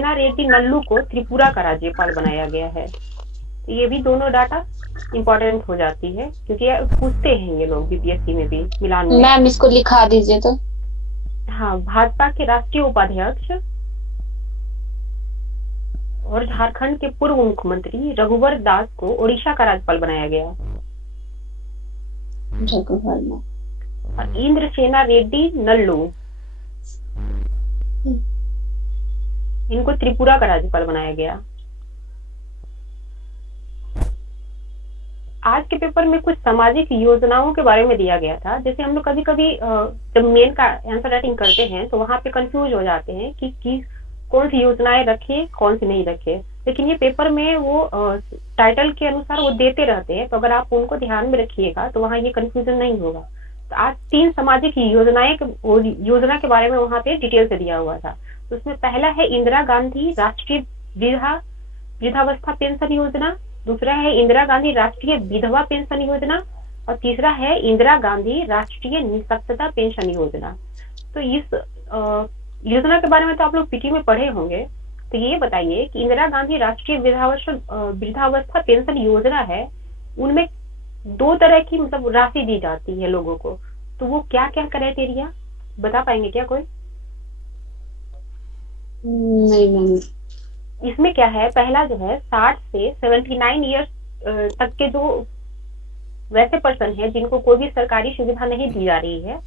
रेड्डी नल्लू को त्रिपुरा का राज्यपाल बनाया गया है। ये भी दोनों डाटा इम्पोर्टेंट हो जाती है क्योंकि पूछते हैं ये लोग बीपीएससी में भी मिलान में। मैम इसको लिखा दीजिए तो। हाँ, भाजपा के राष्ट्रीय उपाध्यक्ष और झारखंड के पूर्व मुख्यमंत्री रघुवर दास को ओडिशा का राज्यपाल बनाया गया। और इंद्रसेना रेड्डी नल्लू, इनको त्रिपुरा का राज्यपाल बनाया गया। आज के पेपर में कुछ सामाजिक योजनाओं के बारे में दिया गया था। जैसे हम लोग कभी कभी जब मेन का आंसर राइटिंग करते हैं तो वहां पे कंफ्यूज हो जाते हैं कि कौन सी योजनाएं रखे कौन सी नहीं रखे, लेकिन ये पेपर में वो टाइटल के अनुसार वो देते रहते हैं, तो अगर आप उनको ध्यान में रखिएगा तो वहाँ ये कंफ्यूजन नहीं होगा। तो आज 3 सामाजिक योजना के बारे में वहाँ पे डिटेल से दिया हुआ था। तो उसमें पहला है इंदिरा गांधी राष्ट्रीय वृद्धावस्था पेंशन योजना, दूसरा है इंदिरा गांधी राष्ट्रीय विधवा पेंशन योजना और तीसरा है इंदिरा गांधी राष्ट्रीय निःशक्तता पेंशन योजना। तो इस योजना के बारे में तो आप लोग पीटी में पढ़े होंगे। तो ये बताइए कि इंदिरा गांधी राष्ट्रीय वृद्धावस्था पेंशन योजना है, उनमें 2 तरह की मतलब राशि दी जाती है लोगों को, तो वो क्या क्या क्राइटेरिया बता पाएंगे क्या कोई? नहीं। इसमें क्या है, पहला जो है 60 से 79 ईयर्स तक के जो वैसे पर्सन है जिनको कोई भी सरकारी सुविधा नहीं दी जा रही है,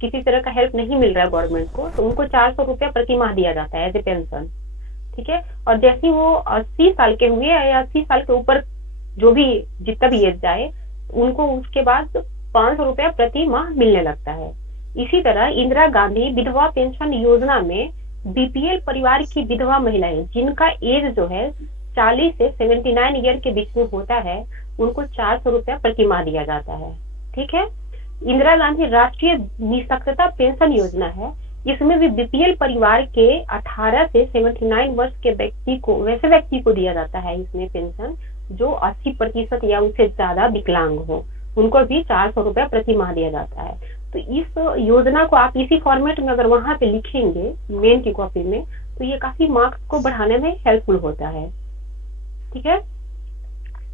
किसी तरह का हेल्प नहीं मिल रहा है गवर्नमेंट को, तो उनको 400 रुपया प्रति माह दिया जाता है एज ए पेंशन। ठीक है, और जैसे ही वो 80 साल के हुए या 80 साल के ऊपर जो भी जितना भी एज जाए, उनको उसके बाद 500 रुपया प्रति माह मिलने लगता है। इसी तरह इंदिरा गांधी विधवा पेंशन योजना में बीपीएल परिवार की विधवा महिलाएं जिनका एज जो है 40 से 79 ईयर के बीच में होता है, उनको 400 रुपया प्रति माह दिया जाता है। ठीक है, इंदिरा गांधी राष्ट्रीय निःशक्तता पेंशन योजना है, इसमें भी बीपीएल परिवार के 18 से 79 वर्ष के व्यक्ति को, वैसे व्यक्ति को दिया जाता है इसमें पेंशन जो 80% या उससे ज्यादा विकलांग हो, उनको भी 400 रुपया प्रति माह दिया जाता है। तो इस योजना को आप इसी फॉर्मेट में अगर वहां पे लिखेंगे मेन की कॉपी में, तो ये काफी मार्क्स को बढ़ाने में हेल्पफुल होता है। ठीक है,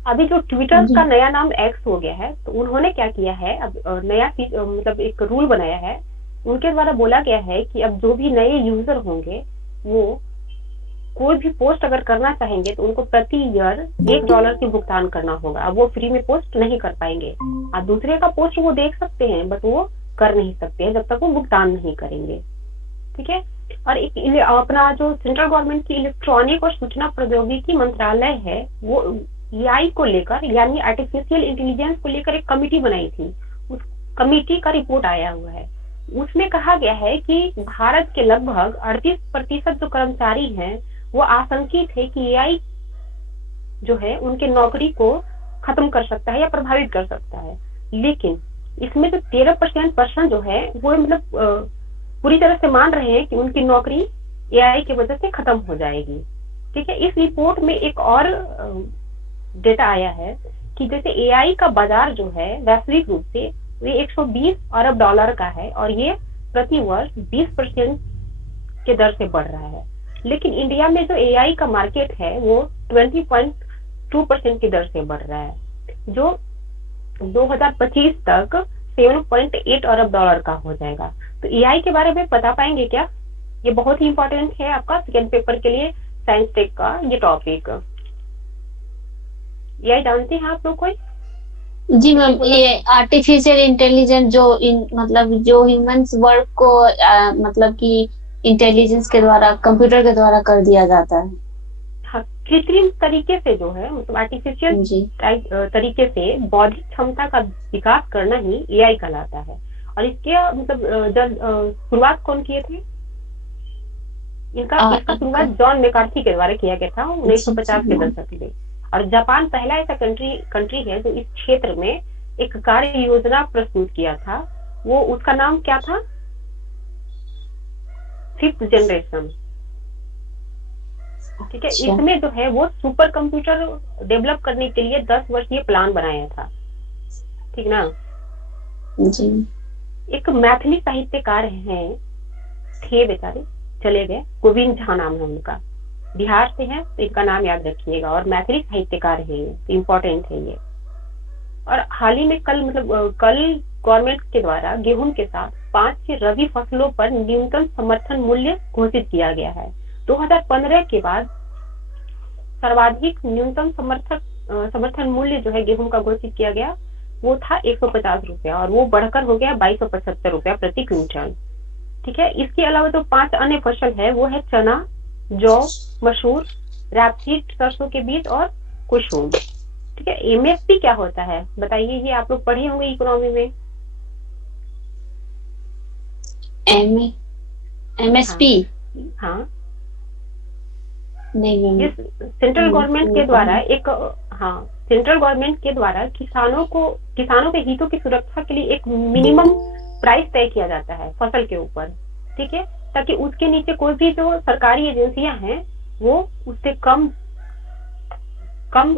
अभी जो ट्विटर का नया नाम एक्स हो गया है, तो उन्होंने क्या किया है, अब नया मतलब एक रूल बनाया है, उनके द्वारा बोला गया है कि अब जो भी नए यूजर होंगे वो कोई भी पोस्ट अगर करना चाहेंगे तो उनको प्रति ईयर $1 की भुगतान करना होगा। अब वो फ्री में पोस्ट नहीं कर पाएंगे। अब दूसरे का पोस्ट वो देख सकते हैं बट वो कर नहीं सकते हैं जब तक वो भुगतान नहीं करेंगे। ठीक है, और एक अपना जो सेंट्रल गवर्नमेंट की इलेक्ट्रॉनिक और सूचना प्रौद्योगिकी मंत्रालय है, वो एआई को लेकर यानी आर्टिफिशियल इंटेलिजेंस को लेकर एक कमेटी बनाई थी। उस कमेटी का रिपोर्ट आया हुआ है, उसमें कहा गया है कि भारत के लगभग 38% जो कर्मचारी हैं वो आशंकित है कि एआई जो है उनके नौकरी को खत्म कर सकता है या प्रभावित कर सकता है। लेकिन इसमें जो 13% पर्सन जो है वो मतलब पूरी तरह से मान रहे हैं कि उनकी नौकरी एआई की वजह से खत्म हो जाएगी। ठीक है, इस रिपोर्ट में एक और डेटा आया है कि जैसे एआई का बाजार जो है वैश्विक रूप से वे 120 अरब डॉलर का है और ये प्रति वर्ष 20% के दर से बढ़ रहा है। लेकिन इंडिया में जो एआई का मार्केट है वो 20.2% की दर से बढ़ रहा है, जो 2025 तक 7.8 अरब डॉलर का हो जाएगा। तो एआई के बारे में बता पाएंगे क्या? ये बहुत ही इंपॉर्टेंट है आपका सेकेंड पेपर के लिए, साइंस टेक का ये टॉपिक। एआई जानते हैं आप लोग कोई? जी मैम, ये आर्टिफिशियल इंटेलिजेंस जो मतलब जो ह्यूमंस वर्क को मतलब कि इंटेलिजेंस के द्वारा, कंप्यूटर के द्वारा कर दिया जाता है। हाँ, कृत्रिम तरीके से जो है मतलब आर्टिफिशियल तरीके से बौद्धिक क्षमता का विकास करना ही एआई कहलाता है। और इसके मतलब जब शुरुआत कौन किए थे? इसका शुरुआत जॉन मैकार्थी के द्वारा किया गया था 1950 के दशक में। और जापान पहला ऐसा कंट्री है जो इस क्षेत्र में एक कार्य योजना प्रस्तुत किया था। वो उसका नाम क्या था? 5th generation. ठीक है, इसमें जो है वो सुपर कंप्यूटर डेवलप करने के लिए 10 वर्षीय प्लान बनाया था। ठीक ना जी। एक मैथिली साहित्यकार हैं, थे बेचारे, चले गए, गोविंद झा नाम है उनका। बिहार से हैं तो इनका नाम याद रखिएगा, और मैथिली साहित्यकार है ये, तो इम्पोर्टेंट है ये। और हाल ही में कल गवर्नमेंट के द्वारा गेहूं के साथ 5 रबी फसलों पर न्यूनतम समर्थन मूल्य घोषित किया गया है। 2015 के बाद सर्वाधिक न्यूनतम समर्थन मूल्य जो है गेहूं का घोषित किया गया वो था 150 रुपया, और वो बढ़कर हो गया 2275 रुपया प्रति क्विंटल। ठीक है, इसके अलावा जो 5 अन्य फसल है वो है चना, जौ, मसूर, रैपसीड सरसों के बीज और कुसुम। ठीक है, एमएसपी क्या होता है बताइए, ये आप लोग पढ़े होंगे इकोनॉमी में। एमएसपी? हाँ, नहीं ये सेंट्रल गवर्नमेंट के द्वारा एक, हाँ, सेंट्रल गवर्नमेंट के द्वारा किसानों के हितों की सुरक्षा के लिए एक मिनिमम प्राइस तय किया जाता है फसल के ऊपर। ठीक है, ताकि उसके नीचे कोई भी जो सरकारी एजेंसियां हैं वो उससे कम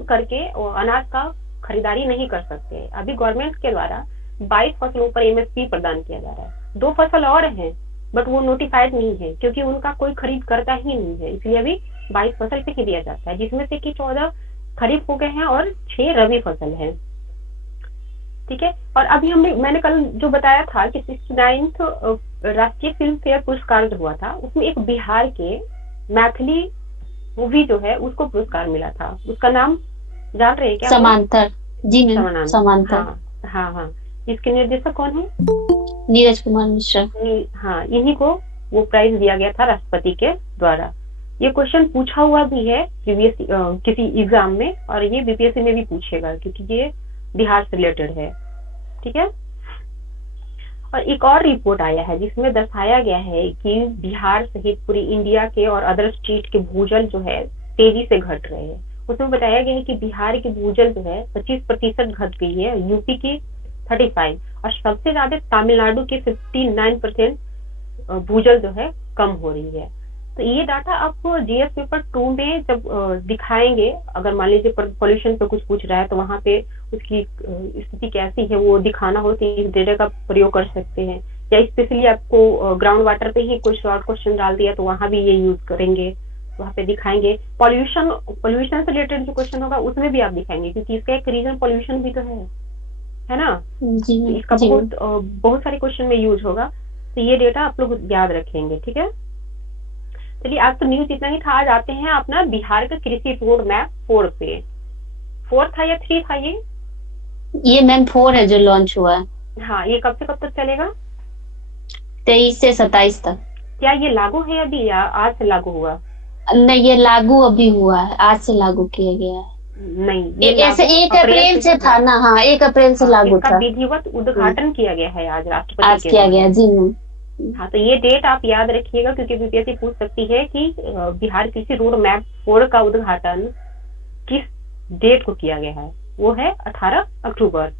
करके अनाज का खरीदारी नहीं कर सकते। अभी गवर्नमेंट के द्वारा 22 फसलों पर एमएसपी प्रदान किया जा रहा है। 2 फसल और हैं बट वो नोटिफाइड नहीं है क्योंकि उनका कोई खरीद करता ही नहीं है, इसलिए अभी 22 फसल पे ही दिया जाता है, जिसमें से कि 14 खरीफ हो गए हैं और 6 रबी फसल है। ठीक है, और अभी मैंने कल जो बताया था कि 69th राष्ट्रीय फिल्म फेयर पुरस्कार जो हुआ था उसमें एक बिहार के मैथिली मूवी जो है उसको पुरस्कार मिला था। उसका नाम जान रहे हैं क्या? समांतर। जी मैम, समांतर। हाँ, इसके निर्देशक कौन है? नीरज कुमार मिश्रा। हाँ, इन्हीं को वो प्राइज दिया गया था राष्ट्रपति के द्वारा। ये क्वेश्चन पूछा हुआ भी है प्रीवियस किसी एग्जाम में, और ये बीपीएससी में भी पूछेगा क्योंकि ये बिहार से रिलेटेड है। ठीक है, और एक और रिपोर्ट आया है जिसमें दर्शाया गया है कि बिहार सहित पूरी इंडिया के और अदर स्टेट के भूजल जो है तेजी से घट रहे हैं। उसमें बताया गया है कि बिहार की भूजल जो है 25% घट गई है, यूपी की 35, और सबसे ज्यादा तमिलनाडु की 59% भूजल जो है कम हो रही है। तो ये डाटा आपको जीएस पेपर 2 में जब दिखाएंगे, अगर मान लीजिए पोल्यूशन पे कुछ पूछ रहा है तो वहां पे उसकी स्थिति कैसी है वो दिखाना हो तो इस डेटा का प्रयोग कर सकते हैं, या स्पेशली आपको ग्राउंड वाटर पे ही कुछ शॉर्ट क्वेश्चन डाल दिया तो वहां भी ये यूज करेंगे, वहां पे दिखाएंगे। पॉल्यूशन से रिलेटेड जो क्वेश्चन होगा उसमें भी आप दिखाएंगे क्योंकि इसका एक रीजन पॉल्यूशन भी तो है ना। जी, इसका जी। बहुत सारे क्वेश्चन में यूज होगा, तो ये डेटा आप लोग याद रखेंगे। ठीक है, चलिए आज तो न्यूज इतना ही था। आज आते हैं अपना बिहार का कृषि रोड मैप 4 पे। 4 था या 3 था ये मैम 4 है जो लॉन्च हुआ है। हाँ, ये कब से कब तक चलेगा? 23 से 27 तक। क्या ये लागू है अभी या आज से लागू हुआ? नहीं, ये लागू अभी हुआ है, आज से लागू किया गया है। नहीं, ये ऐसे 1 अप्रैल से था ना। हाँ, 1 अप्रैल से लागू इसका था। विधिवत उद्घाटन किया गया है आज राष्ट्रपति आज के किया द्वारा। गया जी मैम। हाँ, तो ये डेट आप याद रखिएगा क्योंकि बीपीएससी पूछ सकती है कि बिहार कृषि रोड मैप 4 का उद्घाटन किस डेट को किया गया है। वो है 18 अक्टूबर,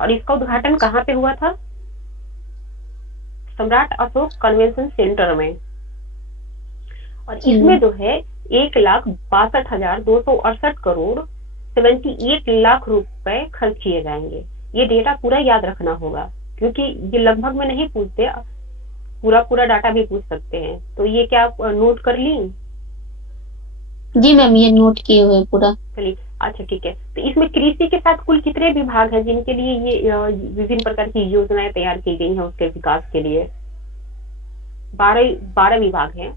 और इसका उद्घाटन कहाँ पे हुआ था? सम्राट अशोक कन्वेंशन सेंटर में। और इसमें जो है 1,62,268 करोड़ 78 लाख रुपए खर्च किए जाएंगे। ये डेटा पूरा याद रखना होगा क्योंकि ये लगभग में नहीं पूछते, पूरा डाटा भी पूछ सकते हैं। तो ये क्या आप नोट कर ली? जी मैम, ये नोट किए हुए पूरा। चलिए, अच्छा ठीक है। तो इसमें कृषि के साथ कुल कितने विभाग हैं जिनके लिए ये विभिन्न प्रकार की योजनाएं तैयार की गई हैं उसके विकास के लिए? 12 विभाग हैं।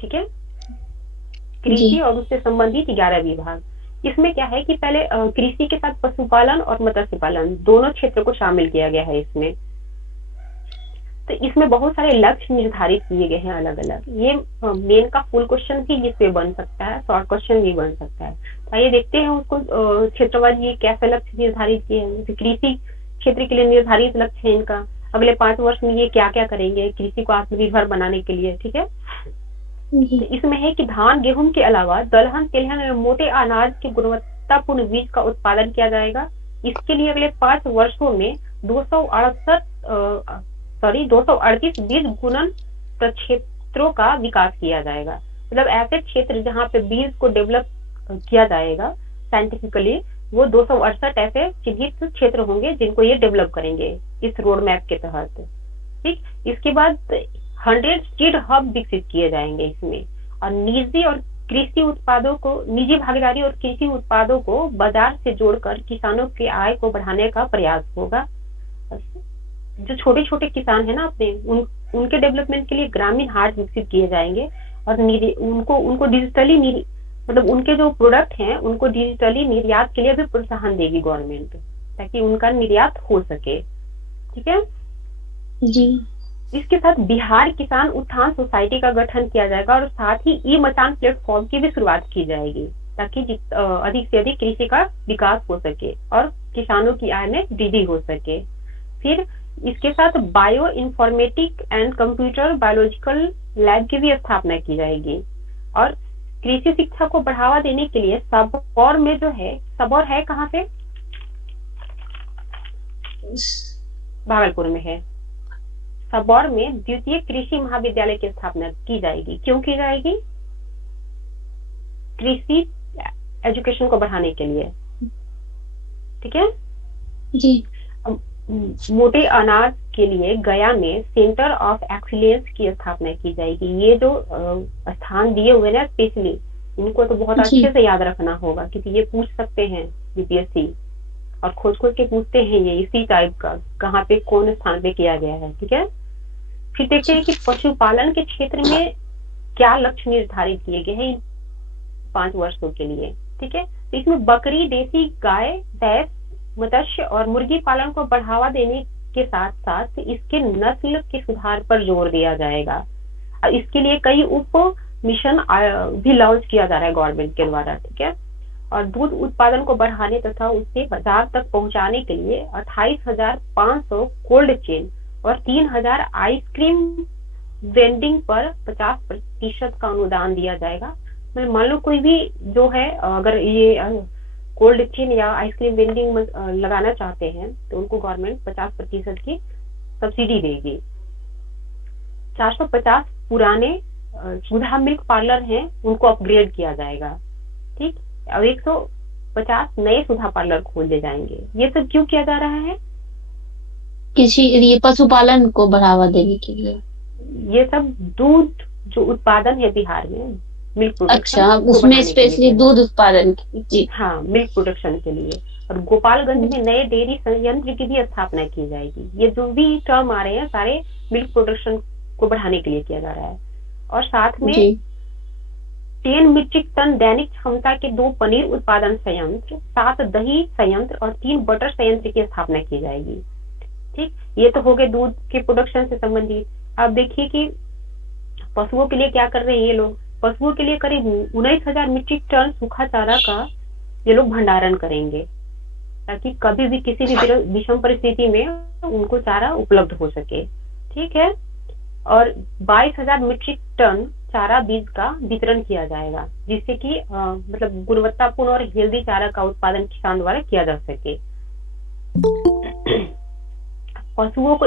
ठीक है, कृषि और उससे संबंधित 11 विभाग। इसमें क्या है कि पहले कृषि के साथ पशुपालन और मत्स्य पालन दोनों क्षेत्र को शामिल किया गया है इसमें। तो इसमें बहुत सारे लक्ष्य निर्धारित किए गए हैं अलग अलग। ये मेन का फुल क्वेश्चन भी जिसपे बन सकता है, शॉर्ट क्वेश्चन भी बन सकता है। तो आइए देखते हैं उसको क्षेत्रवार ये कैसे लक्ष्य निर्धारित किए हैं। जैसे कृषि क्षेत्र के लिए निर्धारित लक्ष्य है इनका, अगले 5 वर्ष में ये क्या क्या करेंगे कृषि को आत्मनिर्भर बनाने के लिए। ठीक है, तो इसमें है कि धान गेहूं के अलावा दलहन तिलहन और मोटे अनाज के गुणवत्तापूर्ण बीज का उत्पादन किया जाएगा। इसके लिए अगले 5 वर्षों में 238 बीज गुणन प्रक्षेत्रों का विकास किया जाएगा। मतलब ऐसे क्षेत्र जहाँ पे बीज को डेवलप किया जाएगा साइंटिफिकली, वो 268 ऐसे चिन्हित क्षेत्र होंगे जिनको ये डेवलप करेंगे इस रोड मैप के तहत। ठीक, इसके बाद 100 सीड हब विकसित किए जाएंगे इसमें, और निजी और कृषि उत्पादों को निजी भागीदारी और कृषि उत्पादों को बाजार से जोड़कर किसानों की आय को बढ़ाने का प्रयास होगा। जो छोटे छोटे किसान है ना अपने उनके डेवलपमेंट के लिए ग्रामीण हाट विकसित किए जाएंगे और उनको उनको डिजिटली मतलब उनके जो प्रोडक्ट हैं उनको डिजिटली निर्यात के लिए भी प्रोत्साहन देगी गवर्नमेंट, ताकि उनका निर्यात हो सके। ठीक है जी। इसके साथ बिहार किसान उत्थान सोसाइटी का गठन किया जाएगा और साथ ही ई मचान प्लेटफॉर्म की भी शुरुआत की जाएगी, ताकि अधिक से अधिक कृषि का विकास हो सके और किसानों की आय में वृद्धि हो सके। फिर इसके साथ bio informatic and computer biological lab की भी स्थापना की जाएगी और कृषि शिक्षा को बढ़ावा देने के लिए सबौर में जो है, सबौर है कहाँ पे, भागलपुर में है। सबौर में द्वितीय कृषि महाविद्यालय की स्थापना की जाएगी। क्यों की जाएगी? कृषि एजुकेशन को बढ़ाने के लिए। ठीक है जी। मोटे अनाज के लिए गया में सेंटर ऑफ एक्सीलेंस की स्थापना की जाएगी। ये जो स्थान दिए हुए ना स्पेशली, इनको तो बहुत अच्छे से याद रखना होगा, क्योंकि ये पूछ सकते हैं यूपीएससी और खोज खोज के पूछते हैं ये इसी टाइप का, कहाँ पे कौन स्थान पे किया गया है। ठीक है फिर देखते हैं कि पशुपालन के क्षेत्र में क्या लक्ष्य निर्धारित किए गए हैं 5 वर्षों के लिए। ठीक है तो इसमें बकरी, देसी गाय, भैंस, मत्स्य और मुर्गी पालन को बढ़ावा देने के साथ साथ इसके नस्ल के सुधार पर जोर दिया जाएगा। इसके लिए कई उप मिशन भी लॉन्च किया जा रहा है गवर्नमेंट के द्वारा। ठीक है और दूध उत्पादन को बढ़ाने तथा उसे बाजार तक पहुंचाने के लिए 28,500 कोल्ड चेन और 3,000 आइसक्रीम वेंडिंग पर 50% का अनुदान दिया जाएगा। मान लो कोई भी जो है अगर ये कोल्ड चेन या आइसक्रीम वेंडिंग लगाना चाहते हैं तो उनको गवर्नमेंट 50% की सब्सिडी देगी। 450 पुराने सुधा मिल्क पार्लर हैं उनको अपग्रेड किया जाएगा। ठीक और 150 नए सुधा पार्लर खोले जाएंगे। ये सब क्यों किया जा रहा है? ये पशुपालन को बढ़ावा देने के लिए। ये सब दूध जो उत्पादन है बिहार में, मिल्क प्रोडक्शन। अच्छा उसमें स्पेशली दूध उत्पादन की। जी हाँ मिल्क प्रोडक्शन के लिए। और गोपालगंज में नए डेयरी संयंत्र की भी स्थापना की जाएगी। ये जो भी टर्म आ रहे हैं सारे मिल्क प्रोडक्शन को बढ़ाने के लिए किया जा रहा है। और साथ में 10 मीट्रिक टन दैनिक क्षमता के 2 पनीर उत्पादन संयंत्र, 7 दही संयंत्र और 3 बटर संयंत्र की स्थापना की जाएगी। ठीक ये तो हो गए दूध के प्रोडक्शन से संबंधित। अब देखिए कि पशुओं के लिए क्या कर रहे हैं ये लोग। पशुओं के लिए करीब 19,000 मीट्रिक टन सूखा चारा का ये लोग भंडारण करेंगे, ताकि कभी भी किसी भी विषम परिस्थिति में उनको चारा उपलब्ध हो सके। ठीक है और 22,000 मीट्रिक टन चारा बीज का वितरण किया जाएगा, जिससे कि मतलब गुणवत्तापूर्ण और हेल्दी चारा का उत्पादन किसान द्वारा किया जा सके। पशुओं के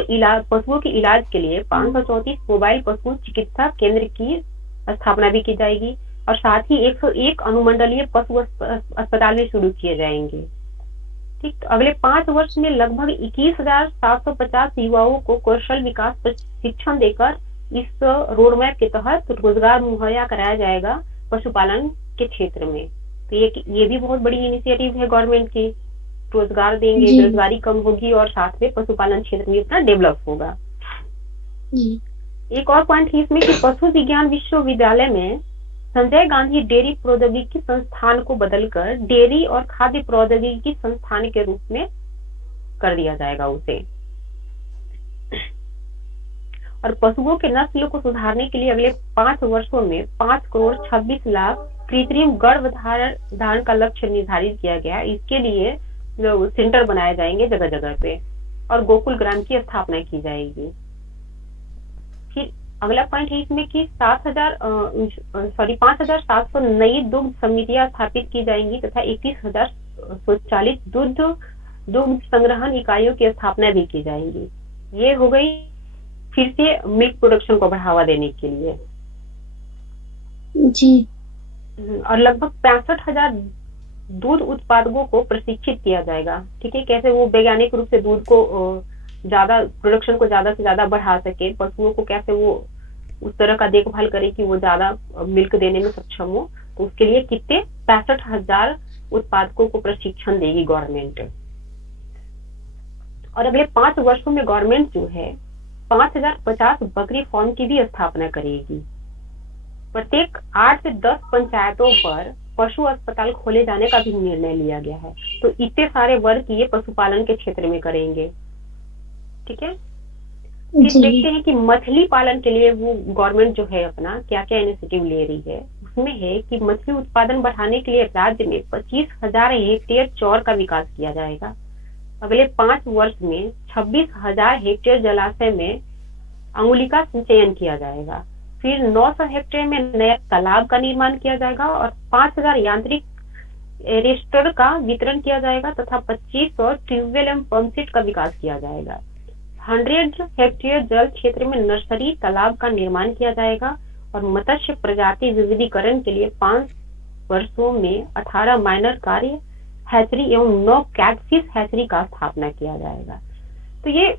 इलाज के लिए 534 मोबाइल पशु चिकित्सा केंद्र की स्थापना भी की जाएगी और साथ ही 101 अनुमंडलीय पशु अस्पताल भी शुरू किए जाएंगे। ठीक अगले 5 वर्ष में लगभग 21,750 युवाओं को कौशल विकास प्रशिक्षण देकर इस रोड मैप के तहत रोजगार मुहैया कराया जाएगा पशुपालन के क्षेत्र में। तो ये भी बहुत बड़ी इनिशिएटिव है गवर्नमेंट की। रोजगार देंगे, बेरोजगारी कम होगी और साथ में पशुपालन क्षेत्र में इतना डेवलप होगा। एक और पॉइंट है इसमें कि पशु विज्ञान विश्वविद्यालय में संजय गांधी डेयरी प्रौद्योगिकी संस्थान को बदलकर डेयरी और खाद्य प्रौद्योगिकी संस्थान के रूप में कर दिया जाएगा उसे। और पशुओं के नस्ल को सुधारने के लिए अगले 5 वर्षों में 5,26,00,000 कृत्रिम गर्भधारण का लक्ष्य निर्धारित किया गया। इसके लिए सेंटर बनाए जाएंगे जगह जगह पे और गोकुल ग्राम की स्थापना की जाएगी। फिर अगला पॉइंट है इसमें कि 5,700 नई दुग्ध समितियां स्थापित की जाएंगी तथा 21,040 दुग्ध संग्रहण इकाइयों की स्थापना भी की जाएंगी। ये हो गई फिर से मिल्क प्रोडक्शन को बढ़ावा देने के लिए। जी और लगभग 65,000 दूध उत्पादकों को प्रशिक्षित किया जाएगा। ठीक है कैसे वो वैज्ञानिक रूप से दूध को ज्यादा प्रोडक्शन को ज्यादा से ज्यादा बढ़ा सके, पशुओं को कैसे वो उस तरह का देखभाल करे कि वो ज्यादा मिल्क देने में सक्षम हो। तो उसके लिए कितने 65,000 उत्पादकों को प्रशिक्षण देगी गवर्नमेंट। और अगले 5 वर्षों में गवर्नमेंट जो है 5,050 बकरी फार्म की भी स्थापना करेगी। प्रत्येक 8 से 10 पंचायतों पर पशु अस्पताल खोले जाने का भी निर्णय लिया गया है। तो इतने सारे वर्ग ये पशुपालन के क्षेत्र में करेंगे। ठीक है, फिर देखते हैं कि मछली पालन के लिए वो गवर्नमेंट जो है अपना क्या क्या इनिशिएटिव ले रही है। उसमें है कि मछली उत्पादन बढ़ाने के लिए राज्य में 25,000 हेक्टेयर चौर का विकास किया जाएगा। अगले 5 वर्ष में 26,000 हेक्टेयर जलाशय में अंगुलिका सिंचाई किया जाएगा। फिर 900 हेक्टेयर में नया तालाब का निर्माण किया जाएगा और 5,000 यांत्रिक एरेस्टर का वितरण किया जाएगा तथा 2500 ट्यूबवेल एवं पंपसेट का विकास किया जाएगा। 100 हेक्टेयर जल क्षेत्र में नर्सरी तालाब का निर्माण किया जाएगा और मत्स्य प्रजाति विविधीकरण के लिए 5 वर्षों में 18 माइनर कार्य हैचरी एवं 9 कैटफिश हैचरी का स्थापना किया जाएगा। तो ये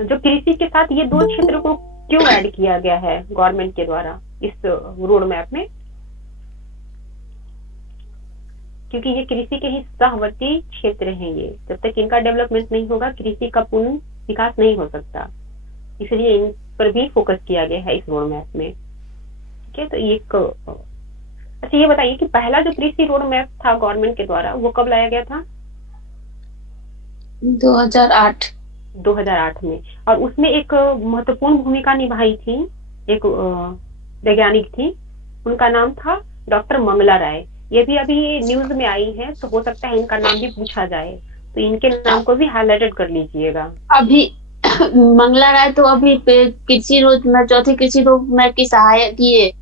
जो कृषि के साथ ये 2 क्षेत्र को क्यों ऐड किया गया है गवर्नमेंट के द्वारा इस रोड मैप में, क्योंकि ये कृषि के ही सहवर्ती क्षेत्र हैं। ये जब तक इनका डेवलपमेंट नहीं होगा कृषि का पूर्ण विकास नहीं हो सकता, इसलिए इन पर भी फोकस किया गया है इस रोड मैप में। ठीक है, तो एक अच्छा ये बताइए कि पहला जो कृषि रोड मैप था गवर्नमेंट के द्वारा वो कब लाया गया था? 2008 में। और उसमें एक महत्वपूर्ण भूमिका निभाई थी एक वैज्ञानिक थी, उनका नाम था डॉक्टर मंगला राय। ये भी अभी न्यूज में आई है, तो हो सकता है इनका नाम भी पूछा जाए, तो इनके नाम को भी हाईलाइटेड कर लीजिएगा। अभी मंगला राय तो अभी कृषि रोड में चौथी कृषि रोड में की सहायक ये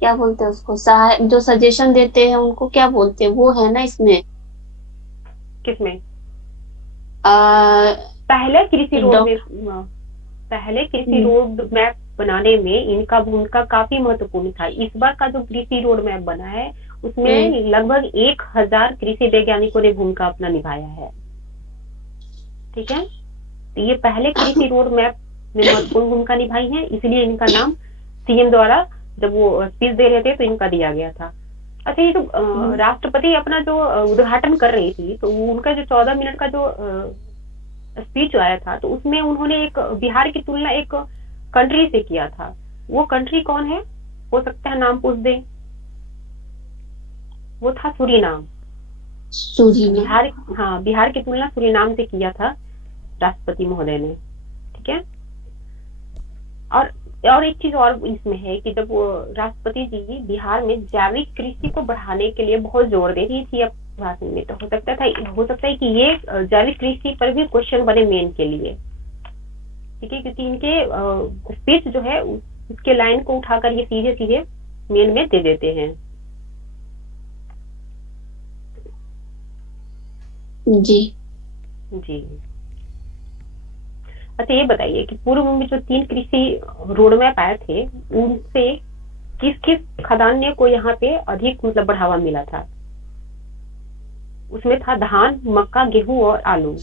क्या बोलते हैं उसको, सहायक जो सजेशन देते हैं उनको क्या बोलते हैं, वो है ना इसमें? किसमें? पहले कृषि रोड मैप बनाने में इनका भूमिका काफी महत्वपूर्ण था। इस बार का जो कृषि रोड मैप बना है उसमें लगभग 1000 कृषि वैज्ञानिकों ने भूमिका अपना निभाया है। ठीक है, तो ये पहले कृषि रोड मैप में महत्वपूर्ण भूमिका निभाई है, इसलिए इनका नाम सीएम द्वारा जब वो स्पीच दे रहे थे तो इनका दिया गया था। अच्छा, ये जो राष्ट्रपति अपना जो उद्घाटन कर रही थी, तो उनका जो 14 मिनट का जो स्पीच आया था, तो उसमें उन्होंने एक बिहार की तुलना एक कंट्री से किया था। वो कंट्री कौन है? हो सकता है नाम पूछ दे। वो था सूरीनाम। बिहार की तुलना सूरीनाम से किया था राष्ट्रपति महोदय ने। ठीक है, और एक चीज और इसमें है कि जब राष्ट्रपति जी बिहार में जैविक कृषि को बढ़ाने के लिए बहुत जोर दे रही थी अपने भाषण में, तो हो सकता है कि ये जैविक कृषि पर भी क्वेश्चन बने मेन के लिए। ठीक है, क्योंकि इनके स्पीच जो है उसके लाइन को उठाकर ये सीधे सीधे मेन में दे देते हैं। जी। अच्छा, ये बताइए कि पूर्व में जो 3 कृषि रोड मैप आए थे उनसे किस किस खदान्य को यहाँ पे अधिक मतलब बढ़ावा मिला था? उसमें था धान, मक्का, गेहूं और आलू।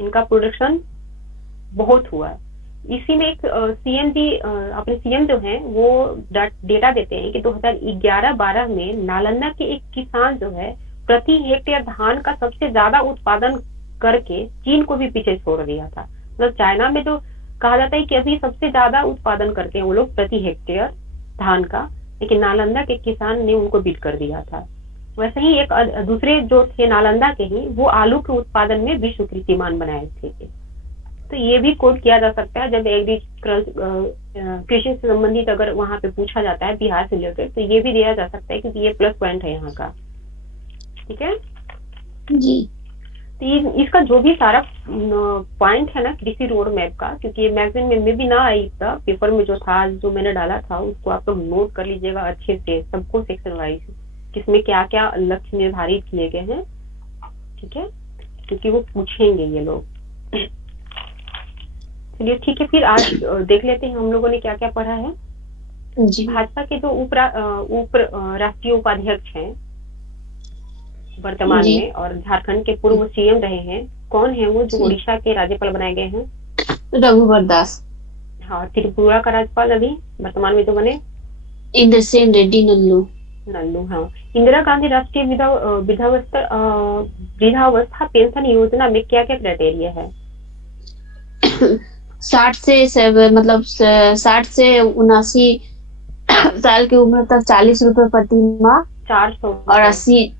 इनका प्रोडक्शन बहुत हुआ। इसी में एक सीएम जी अपने सीएम जो हैं वो डेटा देते हैं कि 2011-12 में नालंदा के एक किसान जो है प्रति हेक्टेयर धान का सबसे ज्यादा उत्पादन करके चीन को भी पीछे छोड़ दिया था। मतलब चाइना में जो कहा जाता है कि अभी सबसे ज्यादा उत्पादन करते हैं वो लोग प्रति हेक्टेयर धान का, लेकिन नालंदा के किसान ने उनको बीट कर दिया था। वैसे ही एक दूसरे जो थे नालंदा के ही, वो आलू के उत्पादन में विश्व कीर्तिमान बनाए थे। तो ये भी कोट किया जा सकता है जब कृषि से संबंधित अगर वहां पे पूछा जाता है बिहार से रिलेटेड, तो ये भी दिया जा सकता है क्योंकि ये प्लस पॉइंट है यहाँ का। ठीक है जी। तो इसका जो भी सारा पॉइंट है ना कृषि रोड मैप का, क्योंकि ये मैगजीन में भी ना आई था, पेपर में जो था जो मैंने डाला था उसको आप लोग नोट कर लीजिएगा अच्छे से, सबको सेक्शन वाइज किसमें क्या क्या लक्ष्य निर्धारित किए गए हैं। ठीक है, क्योंकि वो पूछेंगे ये लोग। चलिए ठीक है, फिर आज देख लेते हैं हम लोगों ने क्या क्या पढ़ा है। भाजपा के जो उप राष्ट्रीय उपाध्यक्ष हैं वर्तमान में और झारखंड के पूर्व सीएम रहे हैं, कौन है वो? जो उड़ीसा के राज्यपाल बनाए गए हैं, रघुवर दास। हाँ, त्रिपुरा का राज्यपाल अभी वर्तमान में जो बने इंद्रसेन रेड्डी नल्लू। नल्लू, हाँ। इंदिरा गांधी राष्ट्रीय वृद्धावस्था पेंशन योजना में क्या क्या क्राइटेरिया है? मतलब 60 से 79 साल की उम्र तक 40 रुपए प्रति माह। 400 और रुपए। 80,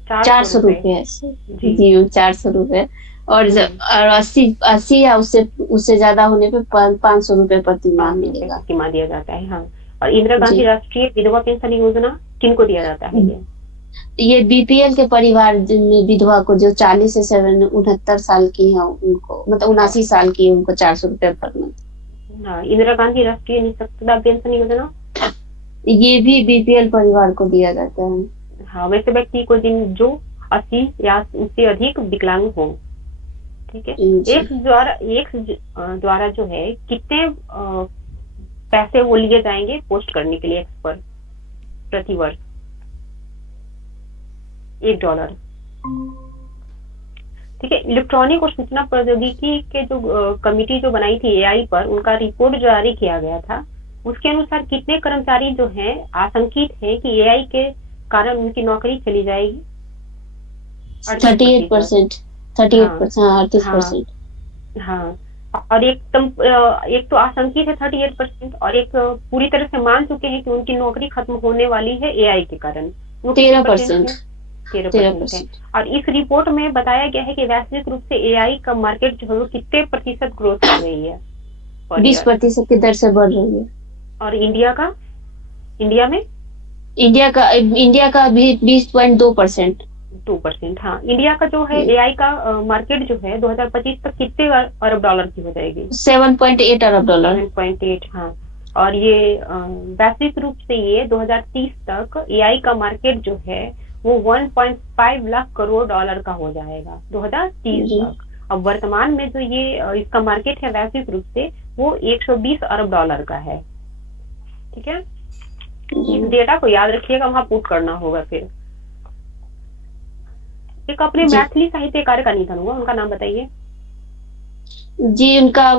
चार चार सौ सौ रुपए रुपये जी। जी 400 रुपये। हम्म। और 80 या उससे उससे ज्यादा होने पे 500 रुपये प्रति माह 500 रुपए मिलेगा। प्रतिमाह दिया जाता है, हाँ। और इंदिरा गांधी जी। राष्ट्रीय विधवा पेंशन योजना किनको दिया जाता है ये? ये बीपीएल के परिवार में विधवा को जो 40 से 69 साल की है उनको, मतलब हाँ। 79 साल की है, उनको 400 रुपये पर मंथ। हाँ, इंदिरा गांधी राष्ट्रीय निःशक्तता पेंशन योजना। ये भी बीपीएल परिवार को दिया जाता है। हाँ, वैसे व्यक्ति को जो 80 या उससे अधिक विकलांग हो। ठीक है। जी। द्वारा जो है कितने पैसे वो लिए जाएंगे पोस्ट करने के लिए एक्स पर प्रति वर्ष? $1। ठीक है। इलेक्ट्रॉनिक और सूचना प्रौद्योगिकी के जो कमिटी जो बनाई थी एआई पर, उनका रिपोर्ट जारी किया गया था। उसके अनुसार कितने कर्मचारी जो हैं आशंकित है कि एआई के कारण उनकी नौकरी चली जाएगी? 38%। 38%। 38%, हाँ। हाँ, हाँ। 38%। हाँ। और एक तो आशंकित है 38%, और एक पूरी तरह से मान चुके हैं कि उनकी नौकरी खत्म होने वाली है एआई के कारण। वो कितने तेरह परसेंट परसेंट है? तेरह तेरह परसेंट है। परसेंट और इस रिपोर्ट में बताया गया है कि वैश्विक रूप से एआई का मार्केट जो है वो कितने प्रतिशत ग्रोथ कर रही है पर बीस ईयर? प्रतिशत की दर से बढ़ रही है। और इंडिया में इंडिया का भी 20.2%। 2%। हाँ, इंडिया का जो है एआई का मार्केट जो है 2025 तक कितने अरब डॉलर की हो जाएगी? 7.8 अरब डॉलर। 7.8, हाँ। और ये वैश्विक रूप से ये 2030 तक एआई का मार्केट जो है वो 1.5 लाख करोड़ डॉलर का हो जाएगा 2030 जी। तक। अब वर्तमान में जो ये इसका मार्केट है वैश्विक रूप से वो 120 अरब डॉलर का है। ठीक है। जी। इस डेटा को याद रखिएगा, वहां पुट करना होगा फिर। एक अपने जी। मैथिली साहित्यकार का निधन हुआ, उनका नाम बताइए। जी उनका